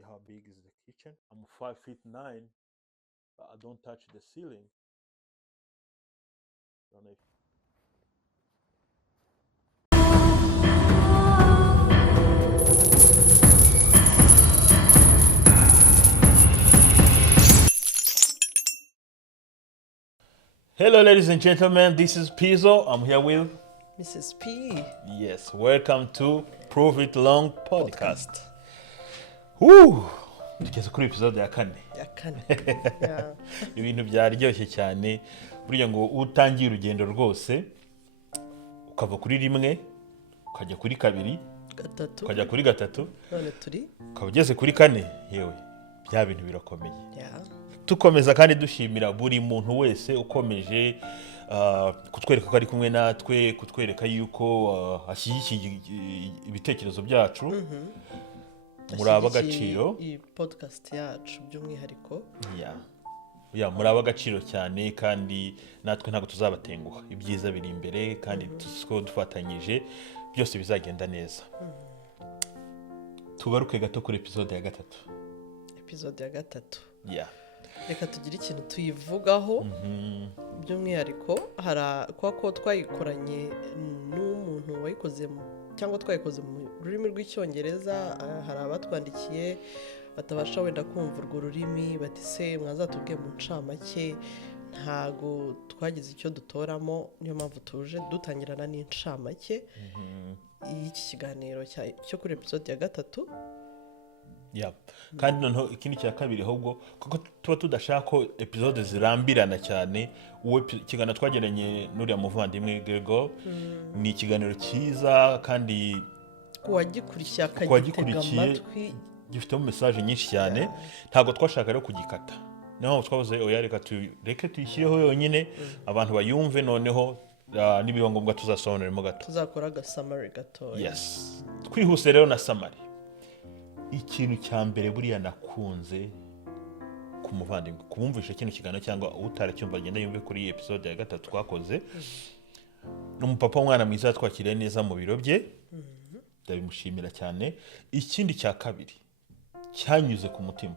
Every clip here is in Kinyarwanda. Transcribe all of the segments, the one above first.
See how big is the kitchen? I'm 5'9", but I don't touch the ceiling. Don't know if Hello, ladies and gentlemen. This is Pizzo. I'm here with Mrs. P. Yes. Welcome to Prove It Long podcast. Woo! Tugeze kuri episode ya 4. Ya kane. Yeah. Ibintu byaryoshye cyane. Burya ngo utangiye urugendo rwose ukava kuri rimwe ukajya kuri kabiri, Gatatu. ukajya kuri gatatu, None turi. ukaba ugeze kuri 4. Yewe bya bintu birakomeye. Yeah. Tukomeza kandi dushimira buri muntu wese ukomeje kutwereka ko ari kumwe natwe, kutwereka yuko ashyigikiye ibitekerezo byacu. Muraba agaciro iyi podcast yacu by'umwihariko. Ya muraba agaciro cyane kandi natwe ntabwo tuzabatenguha. Ibyiza biri imbere kandi tusko dufatanyije byose bizagenda neza. Tugaruke gato kuri episode ya 3. Episode ya 3. Yeah. Reka tugire ikintu tuyivugaho by'umwihariko kwa ko twayikoranye n'umuntu wayikoze cyangwa twayikoze mu rurimi rw'icyongereza. Hari abatwandikiye batabasha wenda kumva urwo rurimi bati se mwazatubwiye mu ncamake. Ntago twagize icyo dutoramo, niyo mpamvu tuje dutangirana n'incamake y'iki kiganiro cyo kuri episode ya 3. Yeah. Kandi noneho ikindi cya kabiri ahubwo kuko tuba tudashaka ko episode zirambirana cyane. Uwe kiganiro twageranye n'uriya muvandimwe Gregor ni ikiganiro cyiza kandi kuwagikurikiye akagitega amatwi gifitemo message nyinshi cyane. Ntago twashaka rero kugikata, naho twavuze oya reka tuyishyireho yonyine abantu bayumve, noneho nibiba ngombwa tuzasobanuramo gato, tuzakora agasummary gato. Yes. Twihuse rero na summary. Ikintu cya mbere buriya nakunze ku muvandimwe kubumvisha kino kiganiro cyangwa utaracyumva agenda yumve kuri episode ya 3 twakoze. N'umupapa umwana mwiza twakiriye neza mu biro bye. Ndabimushimira cyane. Ikindi cya kabiri cyanyuze ku mutima,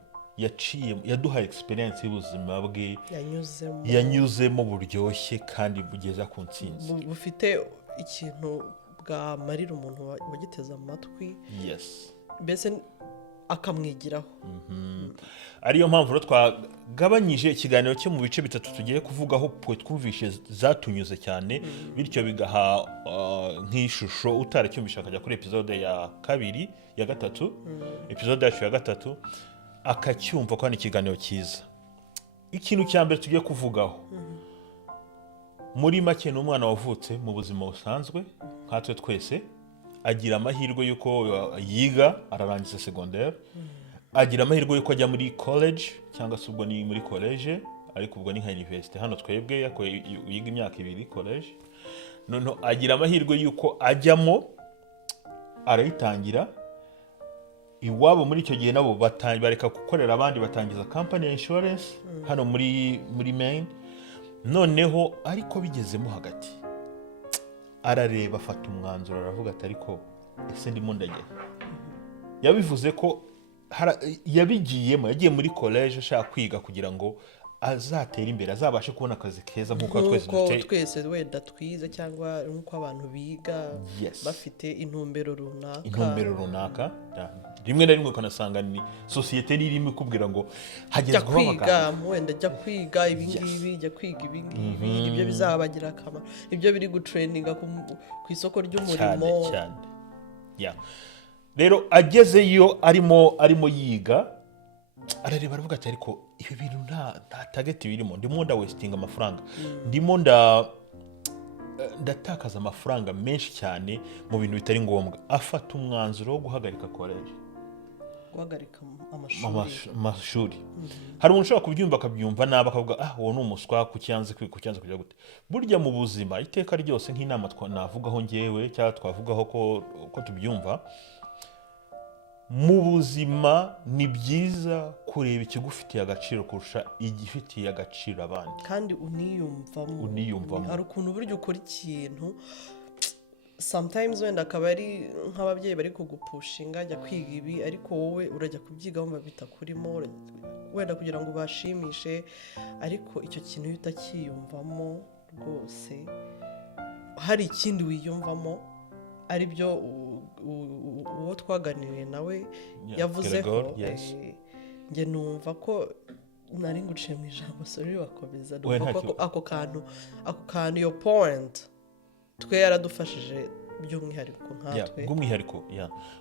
yaduha experience y'ubuzima bwe yanyuzemo buryoshye kandi bugeza ku ntsinzi, bufite ikintu bwamarira umuntu wagiteza amatwi. Yes. Mbese akamwigiraho. Ariyo mpamvu twagabanyije ikiganiro cyo mu bice 3 tugiye kuvugaho twumvishe zatunyuze cyane, bityo bigaha nk'ishusho utaracyumvisha akajya kuri episode ya 2 ya 3 episode yacu ya 3 akacyumva ko ni ikiganiro cyiza. Ikintu cya mbere tugiye kuvugaho muri make n'umwana wavutse mu buzima busanzwe nkatwe twese, agira amahirwe yuko yiga ararangiza secondaire, agira amahirwe yuko ajya muri college cyangwa se ubwo ni muri college ariko ubwo ni nka university. Hano twebwe yiga imyaka 2 college, none agira amahirwe yuko ajyamo arayitangira. Iwabo muri icyo gihe nabo bareka gukorera abandi, batangiza company insurance hano muri Maine. Noneho ariko bigezemo hagati arareba afata umwanzuro aravuga ati ariko ese ndimo ndajya. Yabivuze ko yabigiyemo, yagiye muri college ashaka kwiga kugira ngo azatera imbere, azabashe kubona akazi keza nk'uko twese wenda twize cyangwa nk'uko abantu biga. Yes. Bafite intumbero runaka. Rimwe na rimwe ukanasanga ni societe irimo ikubwira ngo hagezweho kwiga, wenda jya kwiga ibingibi, jya kwiga ibingibi, nibyo bizabagira akamaro, ibyo biri gutraininga ku isoko ry'umurimo cyane. Yeah. Rero agezeyo arimo yiga arareba aravuga ati ariko ibi bintu nta target birimo, ndimo nda wasting amafaranga, ndimo ndatakaza amafaranga menshi cyane mu bintu bitari ngombwa. Afata umwanzuro wo guhagarika college, guhagarika amashuri. Hari umuntu ushobora kubyumva akabyumva nabi akavuga uwo ni umuswa kucyanze kujya gute. Burya mu buzima iteka ryose nk'inama navugaho ngewe cyangwa twavugaho ko tubyumva mu buzima, ni byiza kureba ikigufitiye agaciro kurusha igifitiye agaciro abandi, kandi uniyumvamo. Hari ukuntu buryo ukora ikintu sometimes wenda akaba ari nk'ababyeyi bari kugupushinga ajya kwiga ibi ariko wowe urajya kubyiga wumva bitakurimo wenda kugira ngo ubashimishe ariko icyo kintu iyo utakiyumvamo rwose hari ikindi wiyumvamo ari byo uwo twaganiriye nawe yavuzeho njye numva ko nari nguciye mu ijambo sorry bakomeza ako kantu yo point twe yaradufashije by'umwihariko nkatwe bw'umwihariko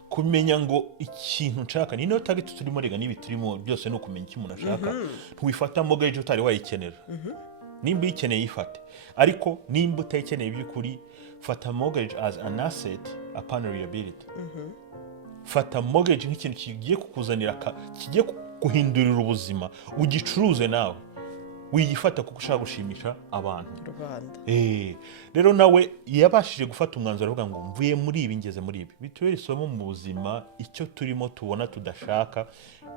kumenya ngo ikintu nshaka ni no target turimo rega nibi turimo byose no kumenya icyo umuntu ashaka ntiwifata mortgage utari wayikenera nimba uyikeneye yifate ariko nimba utayikeneye by'ukuri fata mortgage as an asset upon reliability fata mortgage nk'ikintu kigiye kukuzanira kigiye guhindurira ubuzima ugicuruze nawe wiyifata kuko ushaka gushimisha abantu rero nawe yabashije gufata umwanzuro avuga ngo mvuye muri ibi ngeze muri ibi bitubere isomo mu buzima icyo turimo tubona tudashaka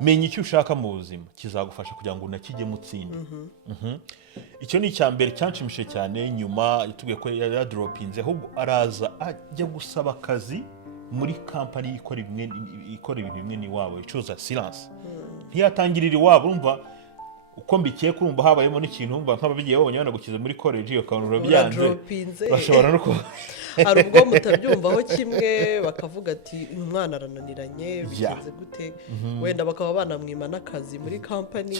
menya icyo ushaka mu buzima kizagufasha kugira ngo unakijye mutsinda icyo ni icya mbere cyanshimishije cyane nyuma yatubwiye ko yadoropinze ahubwo araza ajya gusaba akazi muri kampani ikora ibintu bimwe n'iwabo icuruza silence ntiyatangirira iwabo urumva uko mbikiye kurumva habayemo n'ikintu mba nk'ababigiye babonye banagukiza muri college iyo kantu urabyanze bashobora no hari ubwo mutabyumvaho kimwe bakavuga ati umwana arananiranye bigenze gute wenda bakaba banamwima n'akazi muri company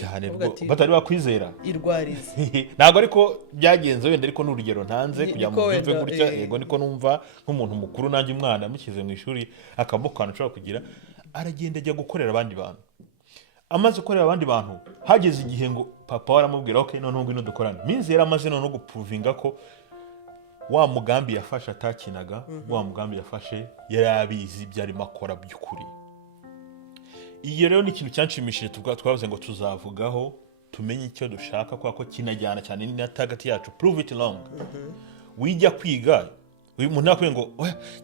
batari bakwizera irwarize ntabwo ariko byagenze wenda ariko n'urugero ntanze kugira ngo mbyumve gutya yego niko numva nk'umuntu mukuru nanjye umwana amukize mu ishuri akamukana ushobora kugira aragenda ajya gukorera abandi bantu amaze gukorera abandi bantu hageze igihe ngo papa waramubwira okay none ngwino dukorane minzi yari amaze none guprovinga ko wa mugambi yafashe atakinaga wa mugambi yafashe yari abizi byari makora by'ukuri iyo rero ni ikintu cyanshimishije twavuze ngo tuzavugaho tumenye icyo dushaka kwa ko kinajyana cyane ni target yacu prove it long wijya kwiga uyu muntu akwiye ngo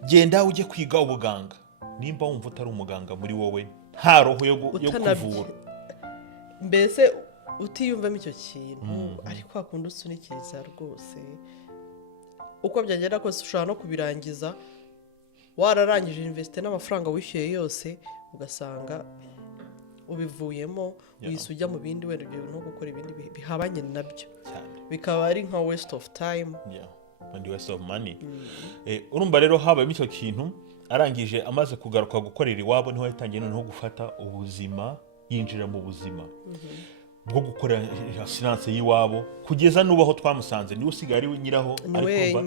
genda ujye kwiga ubuganga nimba wumva utari umuganga muri wowe nta roho yo kuvura mbese utiyumvamo icyo kintu ariko hakunda usunikiriza rwose uko byagenda kose ushobora no kubirangiza wararangije universite n'amafaranga wishyuye yose ugasanga ubivuyemo wihise ujya mu bindi wenda no gukora ibindi bihabanye nabyo bikaba ari nka waste of time and waste of money urumva rero habayemo icyo kintu arangije amaze kugaruka gukorera iwabo niho yatangiye noneho gufata ubuzima yinjira mu buzima bwo gukora silence y'iwabo kugeza n'ubaho twamusanze niwe usigaye ari nyiraho ariko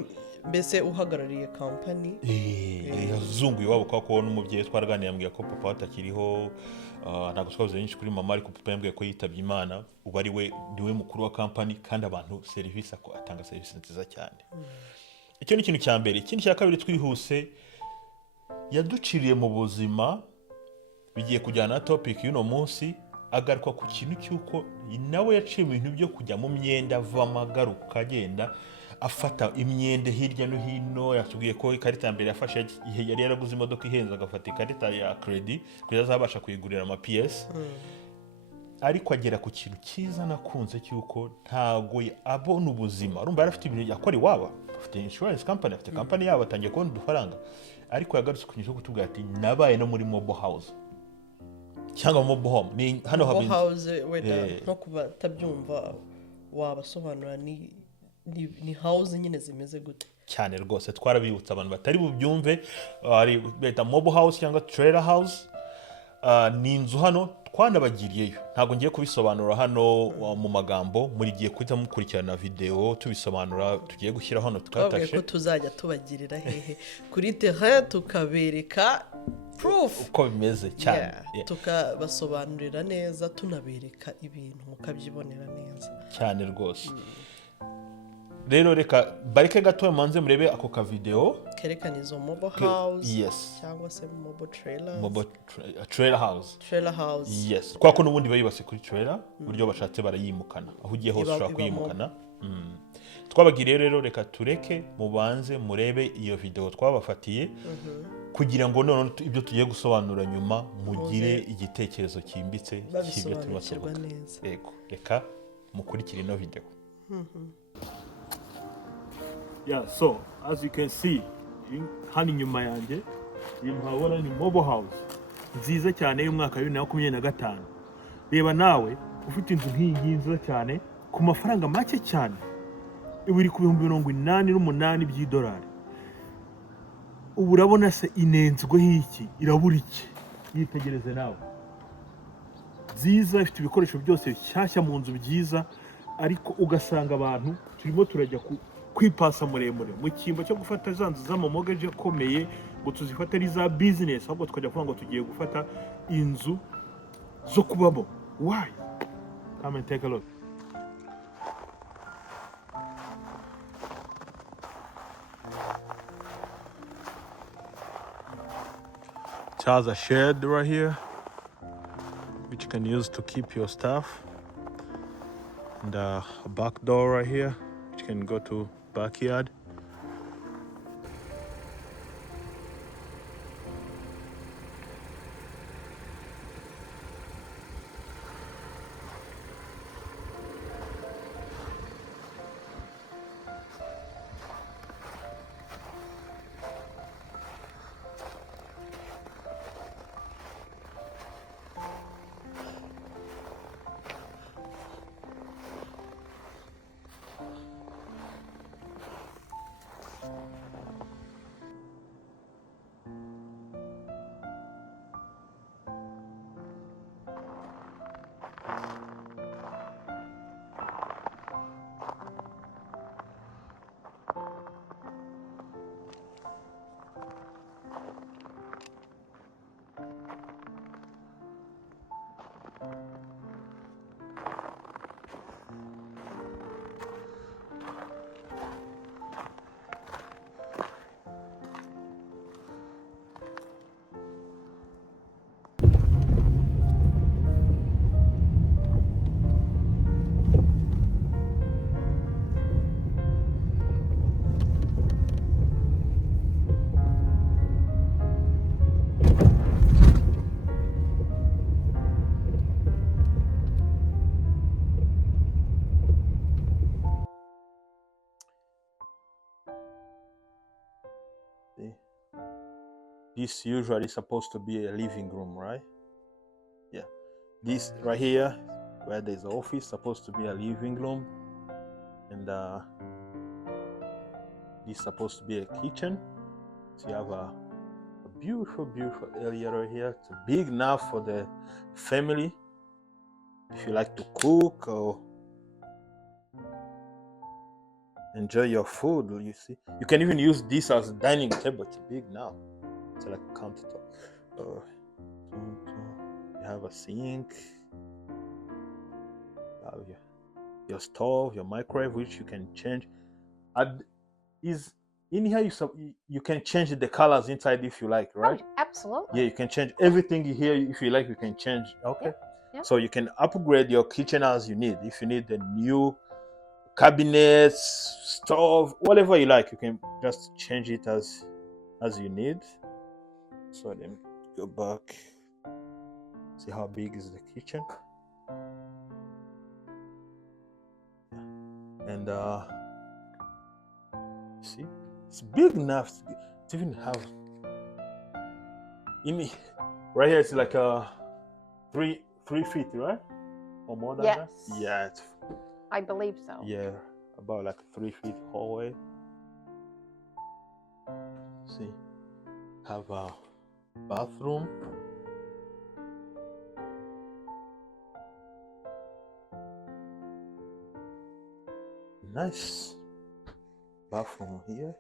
mbese uhagarariye company yazunguye iwabo kwa n'umubyeyi twaraganiye ambwiye ko papa atakiriho ntabwo twavuze nyinshi kuri mama ariko papa yambwiye ko yitabye Imana ubu ari we niwe mukuru wa company kandi abantu service atanga service nziza cyane icyo ni ikintu cya mbere ikindi cya kabiri twihuse yaduciriye mu buzima bigiye kujyana na topic y'uno munsi agaruka ku kintu cy'uko nawe yaciye mu bintu byo kujya mu myenda avamo agaruka agenda afata imyenda hirya no hino yatubwiye ko ikarita mbere yafashe yari yaraguze imodoka ihenze agafata ikarita ya credit kugira azabasha kuyigurira ama PS ariko agera ku kintu cyiza nakunze cy'uko ntago abona ubuzima urumva yarafite ibintu yakora iwabo afite insurance company afite company yabo atangiye kubona udufaranga ariko yagarutse kunyisho kutubwira ati nabaye no muri mobile house cyangwa mobile home ni hano mobile house wenda no kuba tabyumva wabasobanura ni house nyine zimeze gute cyane rwose twarabibutsa abantu batari bubyumve ari beta mobile house cyangwa trailer house ni inzu hano twanabagiriyeyo ntabwo ngiye kubisobanura hano mu magambo muri giye kujya mukurikirana video tubisobanura tugiye gushyira hano tukatashe ko tuzajya tubagirira hehe kuri terrain tukabereka proof uko bimeze cyane tukabasobanurira neza tunabereka ibintu mukabyibonera neza cyane rwose rero reka bareke gato manze murebe ako ka video kerekana izo mobile house yes cyangwa se mobile trailer trailer house yes kwa ko nubundi bayibase kuri trailer buryo bashatse barayimukana aho ugiye hose ushobora kuyimukana twabagiriye rero reka tureke mubanze murebe iyo video twabafatiye kugira ngo none ibyo tugiye gusobanura nyuma mugire igitekerezo cyimbitse cy'ibyo tubasobanura neza yego reka mukurikire ino video. Yeah, so as you can see, hano inyuma yanjye iyi muhabona ni mobile house nziza cyane y'umwaka wa 2025. Reba nawe ufite inzu nk'iyi nziza cyane ku mafaranga make cyane, iri ku $88,000 by'idolari. Ubu urabona se inenzweho iki, irabura iki? Yitegereze nawe, nziza ifite ibikoresho byose bishyashya mu nzu byiza, ariko ugasanga abantu turimo turajya kwipasa muremure mu cyimbo cyo gufata za nzu z'amamogeje akomeye ngo tuzifate ari za business, ahubwo tukajya kuvuga ngo tugiye gufata inzu zo kubamo. Why? Come and take a look. It has a shed right here, which you can use to keep your stuff, and a back door right here, which you can go to backyard. This usually is supposed to be a living room, right? Yeah. This right here, where there's an office, supposed to be a living room, and this is supposed to be a kitchen. So you have a beautiful, beautiful area right here. It's big enough for the family. If you like to cook or enjoy your food, you see, you can even use this as a dining table. It's big now. It's like a countertop. You have a sink. You have your stove, your microwave, which you can change. Is in here you can change the colors inside if you like, right? Oh, absolutely. Yeah, you can change everything here if you like. You can change. Okay. Yeah. So you can upgrade your kitchen as you need. If you need the new cabinets, stove, whatever you like, you can just change it as you need. So let me go back. See how big is the kitchen. And see, it's big enough to even have in right here. It's like a 3 feet, right? Or more than that? Yes. Yeah, I believe so. yeah, about like 3 feet hallway. See, have a bathroom. Nice bathroom here.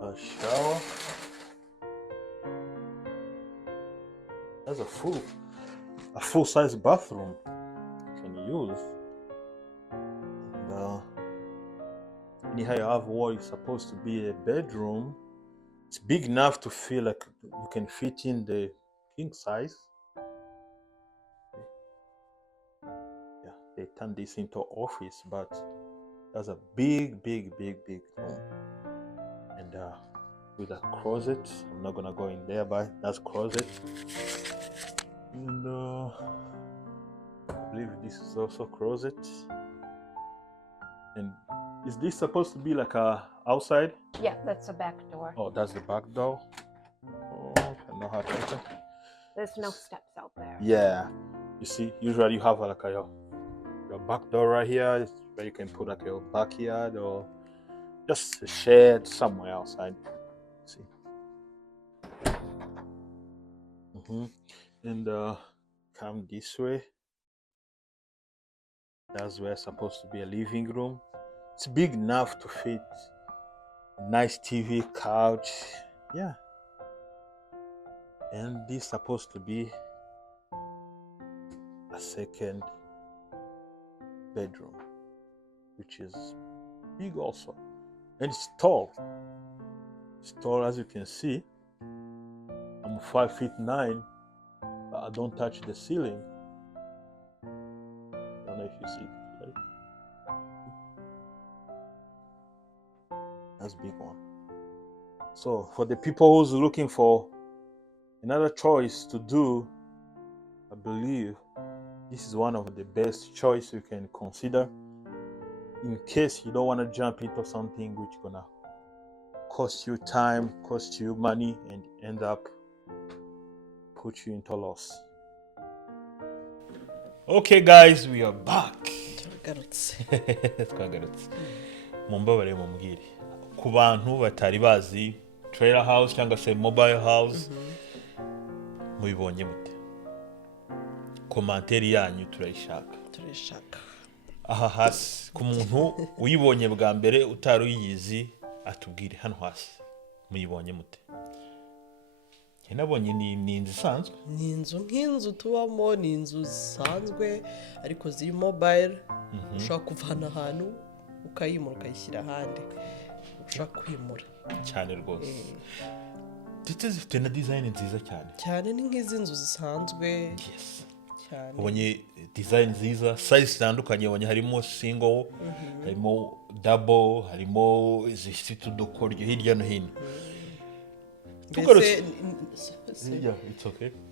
A shower. That's a full size bathroom you can use. And in here you have what is supposed to be a bedroom. It's big enough to feel like you can fit in the king size. Yeah, they turned this into office, but that's a big room. And with a closet. I'm not gonna go in there, but that's closet. And I believe this is also closet. And is this supposed to be like a outside? Yeah, that's the back door. Oh, that's the back door. Oh, I know how to open. There's no steps out there. Yeah. You see, usually you have like your back door right here where you can put like your backyard or just a shed somewhere outside. See. And come this way. That's where it's supposed to be a living room. It's big enough to fit a nice TV, couch. Yeah. And this is supposed to be a second bedroom, which is big also. And it's tall. It's tall, as you can see. I'm 5'9", but I don't touch the ceiling. I don't know if you see it. Right? That's a big one. So for the people who's looking for another choice to do, I believe this is one of the best choice you can consider in case you don't want to jump into something which gonna cost you time, cost you money, and end up put you into loss. Okay guys, we are back. Twagarutse. Mumbabarire mumbwire ku bantu batari bazi trailer house cyangwa se mobile house mubibonye mute? Komanteri yanyu turayishaka. Aha hasi ku muntu uyibonye bwa mbere utari uyizi atubwire hano hasi muyibonye mute? Nabonye ni inzu isanzwe. Ni inzu nk'inzu tubamo, ni inzu zisanzwe ariko ziri mobile. Ushobora kuvana ahantu ukayimura ukayishyira ahandi ushobora kwimura cyane rwose. Ndetse zifite na design nziza cyane ni nk'izi nzu zisanzwe. Yes. Cyane ubonye design nziza, size zitandukanye, ubonye harimo single, harimo double, harimo zifite udukoryo hirya no hino.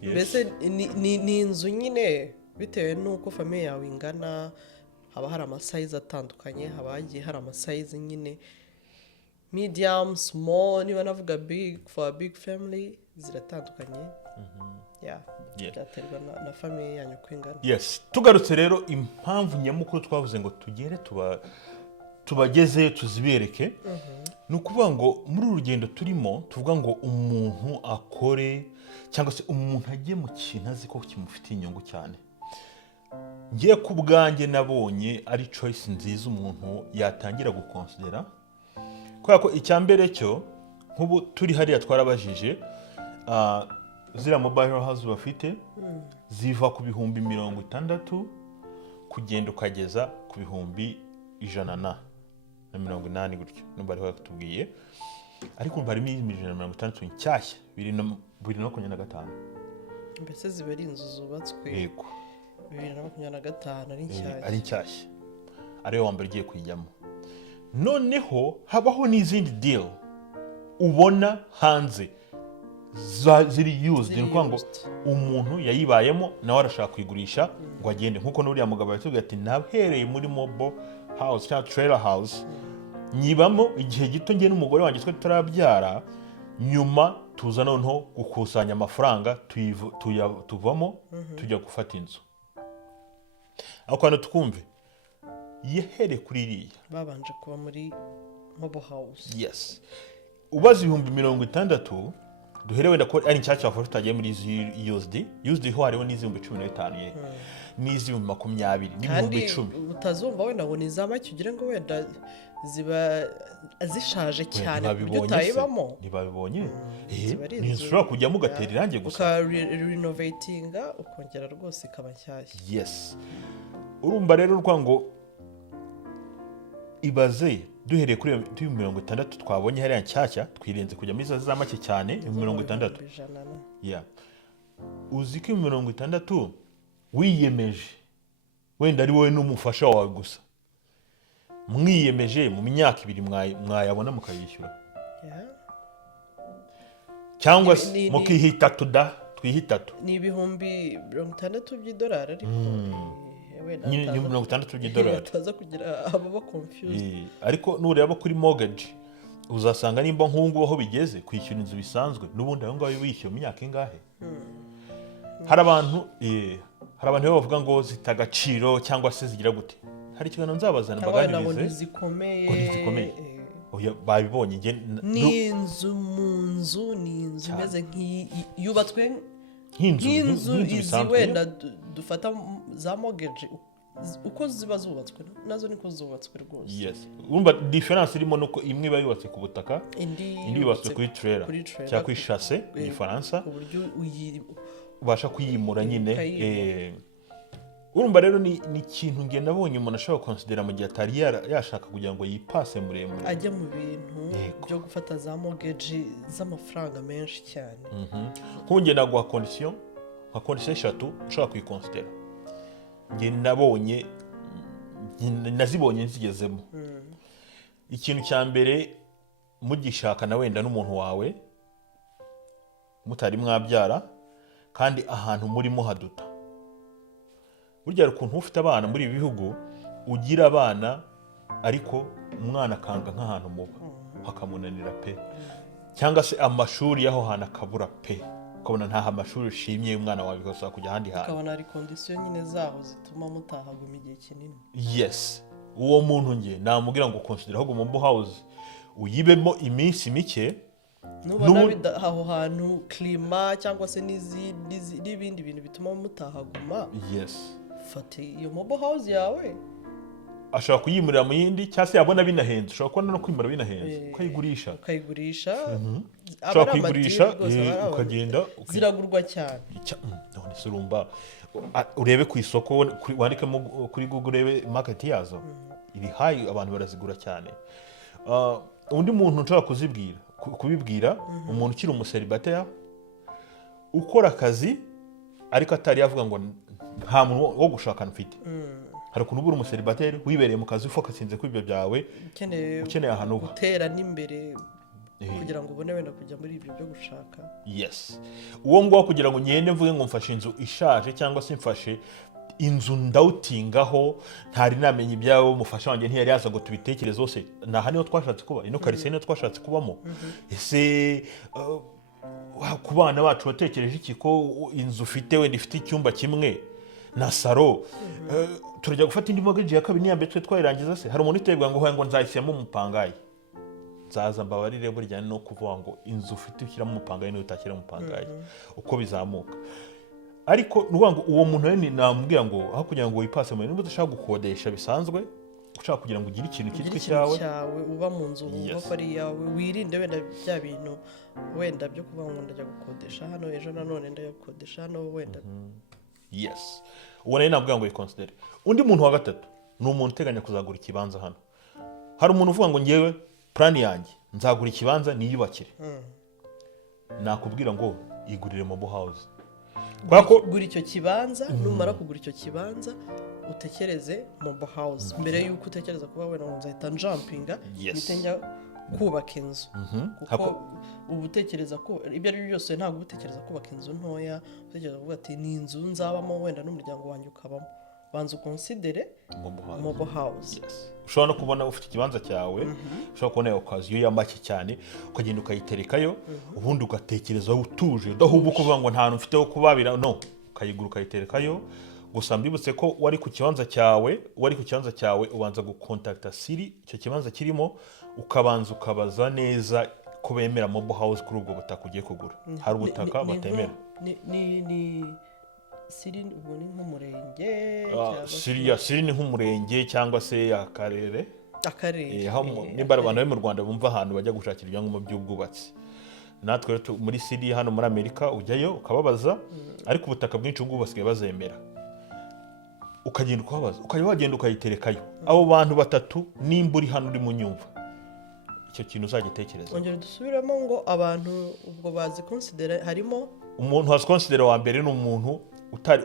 Mbese ni inzu nyine bitewe n'uko famiye yawe ingana, haba hari amasayizi atandukanye, haba hagiye hari amasayizi nyine medium, small, niba navuga big, for a big family ziratandukanye. Byaterwa na famiye yanyu uko ingana. Yes, tugarutse rero impamvu nyamukuru twavuze ngo tugere tubageze tuzibereke. Ni ukuvuga ngo muri urugendo turimo tuvuga ngo umuntu akore cyangwa se umuntu ajye mu kintu azi ko kimufitiye inyungu cyane. Ngiye ku bwanjye nabonye ari choice nziza umuntu yatangira gukonsidera, kubera ko icyambere cyo nk'ubu turi hariya twarabajije zira mobile house bafite ziva ku bihumbi 60 kugenda ukageza ku bihumbi 180 gutyo numva ariho batubwiye, ariko harimo 160 nshyashya 2025. Mbese ziba ari inzu zubatswe yego 2025 ari nshyashya, ariyo wambere ugiye kuyijyamo. Noneho habaho n'izindi deal ubona hanze ziri used, ni ngo umuntu yayibayemo nawe arashaka kuyigurisha ngo agende, nkuko n'uriya mugabo yatubwiye ati nahereye muri mobile house cyangwa trailer house nyibamo igihe gito ngiye n'umugore wanjye twe turabyara, nyuma tuza noneho gukusanya amafaranga tuvamo tujya gufata inzu. Aho kandi twumve yehere kuri iriya babanje kuba muri mobile house. Yes, ubaza 60,000 duhere wenda ko ari nshyashya wafashe utagiye muri used ho hariho n'izihumbi 15 ye n'izihumbi 20 n'ibihumbi 10. Utazumva wenda ngo ni za make ugira ngo wenda ziba zishaje cyane buryo utayibamo. Ntibabibonye ni ushobora kujyamo ugatera irange gusa renovatinga ukongera rwose ikaba nshyashya. Yes, urumva rero rwango ibaze duhereye kuri 60 twabonye hariya nshyashya twirenze kujya muri za make cyane 60. Yeah, uzi ko 60 wiyemeje wenda ari wowe n'umufasha wawe gusa mwiyemeje mu myaka 2 mwayabona mukayishyura. Cyangwa mukihita twihitatu ni ibihumbi 60 by'idolari ariko wenda ni $60 ataza kugira ababa confused. Ariko nureba kuri mortgage uzasanga nimba nk'ubu aho bigeze kwishyura inzu bisanzwe n'ubundi aho ngaho wishyura mu myaka ingahe. Hari abantu bavuga ngo zitagaciro cyangwa se zigira gute. Hari ikiganiro nzabazana mbaganirize zikomeye. Babibonye ni inzu imeze yubatswe nk'inzu izi wenda dufata za mortgage uko ziba zubatswe nazo niko zubatswe rwose. Yes, urumva difference irimo nuko imwe iba yubatse ku butaka indi yubatse kuri trailer cyangwa kuri chassis mu Faransa ku buryo ubasha kuyimura nyine. Urumva rero ni ikintu nge nabonye umuntu ashobora considera mu gihe atari yashaka kugira ngo yipase muremure ajya mu bintu byo gufata za mortgage z'amafaranga menshi cyane. Nkunge naguha condition nka condition 3 ushobora kuyiconsidera. Nge nazibonye nzigezemo. Ikintu cya mbere mugishaka na wenda n'umuntu wawe mutari mwabyara kandi ahantu murimo haduta. Burya ukuntu ufite abana muri ibi bihugu ugira abana ariko umwana akanga nk'ahantu muba hakamunanira pe, cyangwa se amashuri y'aho hantu akabura pe, ukabona nta amashuri ushimye umwana wawe bikosaba kujya ahandi hantu, ukabona ari condition nyine zaho zituma mutahaguma igihe kinini. Yes, uwo muntu nge namubwira ngo consider ahubwo mu house uyibemo iminsi mike nubona aho hantu klima cyangwa se n'ibindi bintu bituma mutahaguma. Yes, fate iyo mobile house yawe ashobora kuyimurira mu yindi cyangwa se yabona binahenze, ushobora kubona no kwimura binahenze ukayigurisha ushobora kuyigurisha ukagenda ziragurwa cyane. None se urumva urebe ku isoko wandikemo kuri Google urebe market yazo iri high, abantu barazigura cyane. Undi muntu nshobora kubibwira umuntu ukiri umuseribateri ukora akazi ariko atari yavuga ngo nta muntu wo gushakana mfite. Hari ukuntu ubura umuseribateri wibereye mu kazi ufokasinze kuri ibyo byawe ukeneye ahantu gutera n'imbere kugira ngo ubone wenda kujya muri ibyo byo gushaka. Yes, uwo ngo kugira ngo nyende mvuge ngo mfashe inzu ishaje cyangwa se mfashe inzu ndawutingaho ntari namenye ibyawe umufasha wanjye ntiyari yaza ngo tubitekereze zose naha niho twashatse kuba ino karise niho twashatse kubamo. Ese ku bana bacu watekereje iki ko inzu ufite wenda ifite icyumba kimwe na saro turajya gufata indi mortgage ya kabiri niya mbere twayirangiza se? Hari umuntu utebwa ngo nzayishyiramo umupangayi, nzaza mbabarire burya no kuvuga ngo inzu ufite ushyiramo umupangayi niyo utashyira umupangayi uko bizamuka. Ariko nuvuga ngo uwo muntu we namubwira ngo aho kugira ngo wipase mu bintu udashaka gukodesha bisanzwe, ushaka kugira ngo ugire ikintu kitwe cyawe uba mu nzu uba ko ari yawe, wirinde wenda bya bintu wenda byo kuvuga ngo ndajya gukodesha hano ejo nanone ndajya gukodesha hano wenda. Yes, uwo nawe nabwira ngo yiconsidere. Undi muntu wa gatatu ni umuntu uteganya kuzagura ikibanza hano. Hari umuntu uvuga ngo ngewe plan yanjye nzagura ikibanza niyubakire. Nakubwira ngo igurire mobile house. Gura icyo kibanza, numara kugura icyo kibanza utekereze mobile house mbere yuko utekereza kuba wenda ngo nzahita jumpinga njya kubaka inzu. Kuko ubutekereza ko ibyo ari byose ntabwo ubutekereza kubaka inzu ntoya, utekereza kuvuga ati ni inzu nzabamo wenda n'umuryango wanjye ukabamo. Banza ukonsidere mobile house. Ushobora no kubona ufite ikibanza cyawe ushobora kubona occasion ya make cyane ukagenda ukayiterekayo ubundi ugatekereza utuje udahubuka kuvuga ngo nta hantu mfite ho kubabira, no, ukayigura ukayiterekayo. Gusa mbibutse ko wari ku kibanza cyawe ubanza gukontakta Siri icyo kibanza kirimo ukabanza ukabaza neza ko bemera mobile house kuri ubwo butaka ugiye kugura. Hari ubutaka batemera ni Siri ubwo ni nk'umurenge Siri ni nk'umurenge cyangwa se akarere nimba abantu bo mu Rwanda bumva ahantu bajya gushakira ibyangombwa by'ubwubatsi. Natwe muri Siri hano muri Amerika ujyayo ukababaza, ariko ubutaka bwinshi ubwo basigaye bazemera. Ukagenda ukababaza wagenda ukayiterekayo. Abo bantu batatu nimba uri hano uri mu nyumva icyo kintu uzagitekereza. Ongera dusubiramo ngo abantu ubwo bazi consider harimo umuntu wazi consider wa mbere ni umuntu utari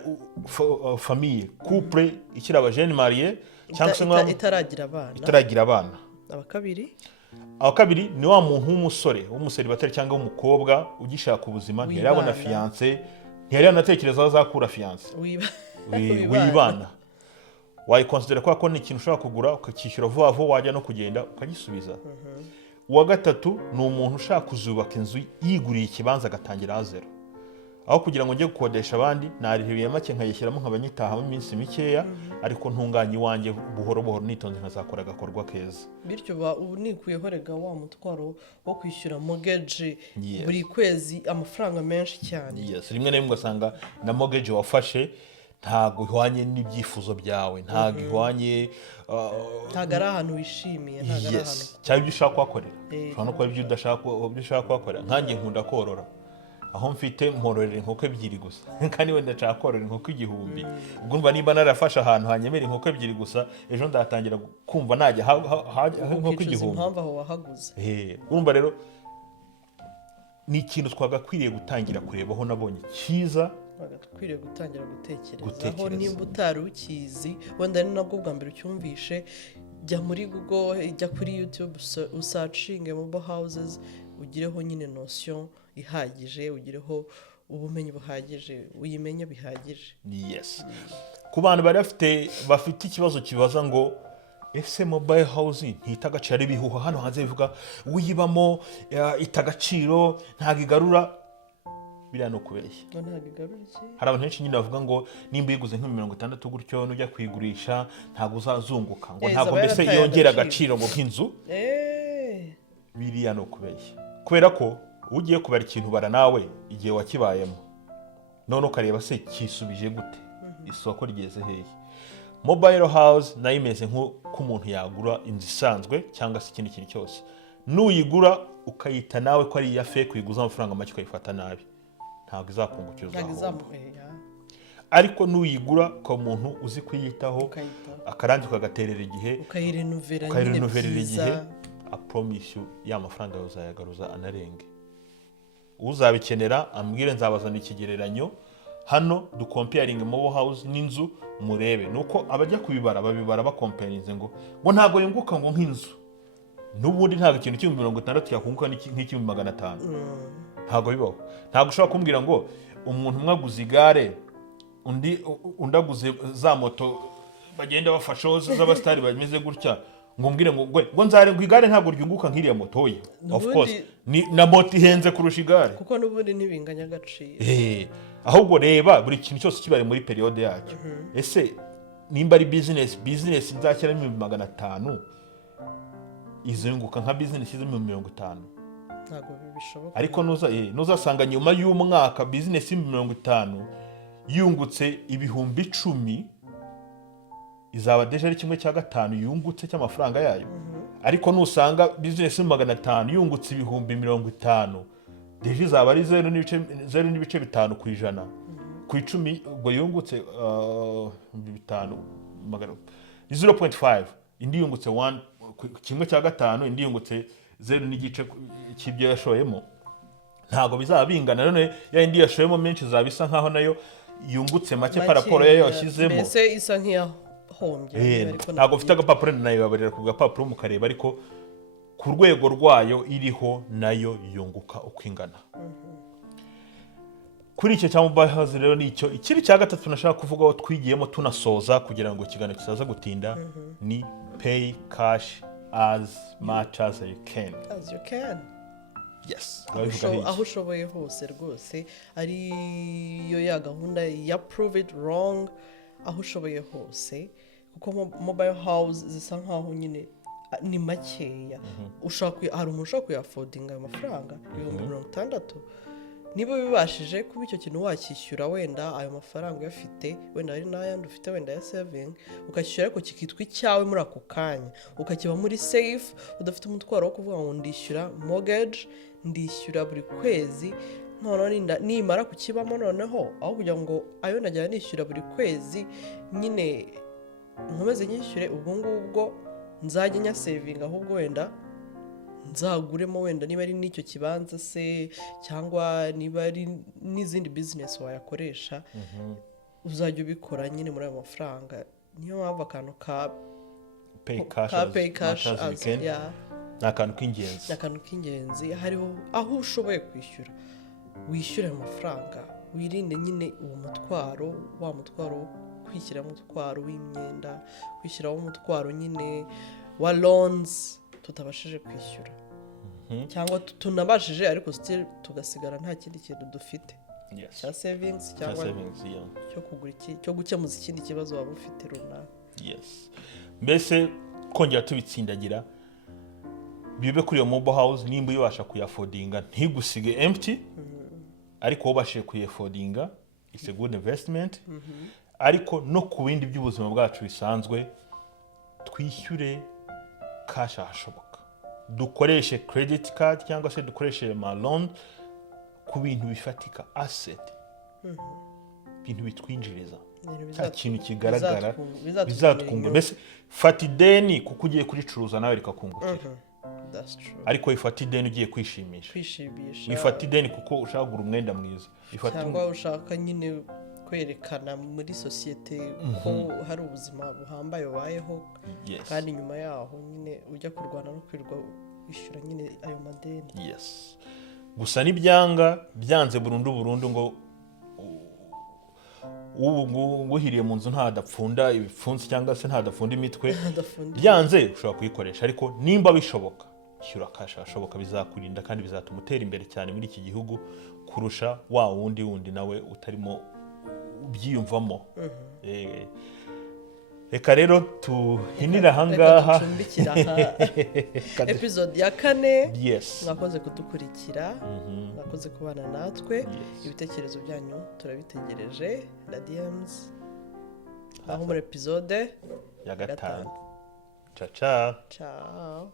famille couple ikira abajene marié cyangwa se itaragira abana. Abakabiri ni wa muntu w'umusore w'umuseribateri cyangwa w'umukobwa ugishaka ubuzima, ntiyarabona fiancé, ntiyari anatekereza azakura fiancé wibana. wayikonsidera ko ni ikintu ushobora kugura ukakishyura vuba vuba wajya no kugenda ukagisubiza. Uwa gatatu ni umuntu ushaka kuzubaka inzu yiguriye ikibanza agatangira zero, aho kugira ngo njye gukodesha abandi narihiriye make nkayishyiramo nkabanyitahamo iminsi mikeya, ariko ntunganye iwanjye buhoro buhoro nitonze nkazakora agakorwa keza. Bityo ubu nikuyeho rega wa mutwaro wo kwishyura mortgage buri kwezi amafaranga menshi cyane. Yes, rimwe na rimwe ugasanga na mortgage wafashe ntago ihwanye n'ibyifuzo byawe, ntago ihwanye ntago ari ahantu wishimiye, ntago ari ahantu cyangwa ibyo ushaka kuhakorera. Ushobora no kuba ibyo udashaka kuhakorera. Nkanjye nkunda korora, aho mfite mpororera inkoko ebyiri gusa kandi wenda nshaka korora inkoko 1000. ubwo mba nimba narafashe ahantu hanyemera inkoko ebyiri gusa, ejo ndatangira kumva najya inkoko 1000. impamvu aho wahaguze. Urumva rero ni ikintu twagakwiriye gutangira kurebaho, nabonye cyiza bagakwiriye gutangira gutekerezaho. Nimba utari ukizi wenda ari nabwo bwa mbere ucyumvishe, jya muri Google, jya kuri YouTube, usacinge mobile houses, ugireho nyine notion ihagije, ugireho ubumenyi buhagije, uyimenye bihagije. Yes. Ku bantu bari bafite ikibazo kibaza ngo ese mobile housing ntitagaciro, ari bihuha hano hanze bivuga uyibamo itagaciro ntago igarura. Biriya no kubeshya. Hari abantu benshi nyine bavuga ngo nimba yiguze nk'60 gutyo nujya kwigurisha ntago uzazunguka, ngo ntago mbese yongera agaciro ngo nk'inzu. Biriya no kubeshya, kubera ko ugiye kubara ikintu bara nawe igihe wakibayemo, none ukareba se kisubije gute, isoko rigeze hehe. Mobile house nayo imeze nk'umuntu yagura inzu isanzwe cyangwa se ikindi kintu cyose. Nuyigura ukayita nawe ko ari iya fake, uyiguza amafaranga make ukayifata nabi, ntabwo izakungukiza. Ariko nuyigura ko umuntu uzi kuyitaho akarangi ukagaterera igihe, ukayirenovera igihe, I promise you ya mafaranga uzayagaruza anarenge. Uzabikenera ambwire, nzabazana ikigereranyo hano du comparing mobile house n'inzu murebe. Nuko abajya kubibara babibara bakomparinze ngo ntago yunguka ngo nk'inzu. N'ubundi ntago ikintu cy'U60 yakunguka n'U500. Ntago bibaho. Ntago ushobora kumbwira ngo umuntu mwaguze igare undi aguze za moto bagenda bafashaho z'abastari bameze gutya, ngo mbwire ngo nzare ngo igare ntago ryunguka nk'iriya moto ye. Of course na moto ihenze kurusha igare, kuko n'ubundi ntibinganya agaciro. Ahubwo reba buri kintu cyose kibare muri periode yacyo. Ese nimba ari business nzakira 500, izunguka nka business z'50. Ntago bishoboka. Ariko nuzasanga nyuma y'umwaka business 50 yungutse ibihumbi 10, izaba deje ari 1/5 yungutse cy'amafaranga yayo. Ariko nusanga business 500 yungutse ibihumbi 50, deje izaba ari 0.5 ku ijana. Ku 10 ubwo yungutse 5 0.5, indi yungutse 1/5, indi yungutse 0.5 cy'ibyo yashoyemo. Ntago bizaba bingana, none ya indi yashoyemo menshi zabisa nkaho nayo yungutse make paraporo yayo yashyizemo. Mbese isa nk'iyahombye. Ariko ntago ufite agapapuro nayo babarira ku gapapuro mukareba, ariko ku rwego rwayo iriho nayo yunguka uko ingana. Kuri icyo cya mobile house rero nicyo ikiri cya gatatu nashaka kuvugaho twigiyemo tunasoza kugira ngo ikiganiro kisaza gutinda, ni pay cash as much as you can. As you can. Yes. Aho ushoboye hose rwose, ariyo ya gahunda ya prove it wrong, aho ushoboye hose, kuko mobile house zisa nkaho nyine ni makeya. Hari umuntu ushobora kuyaffordinga ayo mafaranga 60,000. Niba bibashije kuba icyo kintu wakishyura, wenda ayo mafaranga uyafite, wenda ari n'ayandi ufite wenda ya saving, ukakishyura ariko kikitwa icyawe muri ako kanya, ukakiba muri safe, udafite umutwaro wo kuvuga ngo ndishyura mortgage, ndishyura buri kwezi, none nimara kukibamo noneho aho kugira ngo ayo najya nishyura buri kwezi nyine nkomeze nyishyure, ubwo ngubwo nzajya nya saving, ahubwo wenda nzaguremo wenda niba ari n'icyo kibanza se, cyangwa niba ari n'izindi business wayakoresha, uzajya ubikora nyine muri ayo mafaranga. Niyo mpamvu akantu ka pay cash as ni akantu k'ingenzi. Ni akantu k'ingenzi. Hariho aho ushoboye kwishyura, wishyura ayo mafaranga, wirinde nyine uwo mutwaro, wa mutwaro kwishyiramo umutwaro w'imyenda, kwishyiraho umutwaro nyine wa loans tutabashije kwishyura cyangwa tunabashije ariko still tugasigara nta kindi kintu dufite cya savings cyangwa cyo gukemuza ikindi kibazo waba ufite runaka. Mbese kongera tubitsindagira bibe kuri iyo mobile house nimba ubasha kuyafodinga ntigusige empty ariko wabashije kuyafodinga it's a good investment. Ariko no ku bindi by'ubuzima bwacu bisanzwe twishyure cash ahashoboka, dukoreshe credit card cyangwa se dukoreshe loan ku bintu bifatika asset, bintu bitwinjiriza nta kintu kigaragara bizatwungura. Mbese fata ideni kuko ugiye kuricuruza nawe rikakungukira. Ariko ifata ideni ugiye kwishimisha, ifata ideni kuko ushaka kugura umwenda mwiza, cyangwa ushaka nyine kwerekana muri sosiyete ko hari ubuzima buhambaye ubayeho kandi nyuma yaho nyine ujya kurwana no kwirwa wishyura nyine ayo madeni. Gusa n'ibyanga byanze burundu ngo nguhiriye mu nzu ntadapfunda ibipfunsi cyangwa se ntadapfunda imitwe, byanze ushobora kuyikoresha. Ariko nimba bishoboka shyura cash ashoboka, bizakurinda kandi bizatuma utera imbere cyane muri iki gihugu kurusha wa wundi nawe utarimo ubyiyumvamo. Reka rero tuhinira ahangaha episode ya 4. Mwakoze kudukurikira, mwakoze kubana natwe. Ibitekerezo byanyu turabitegereje na DMs aho muri episode ya 5. Ciao.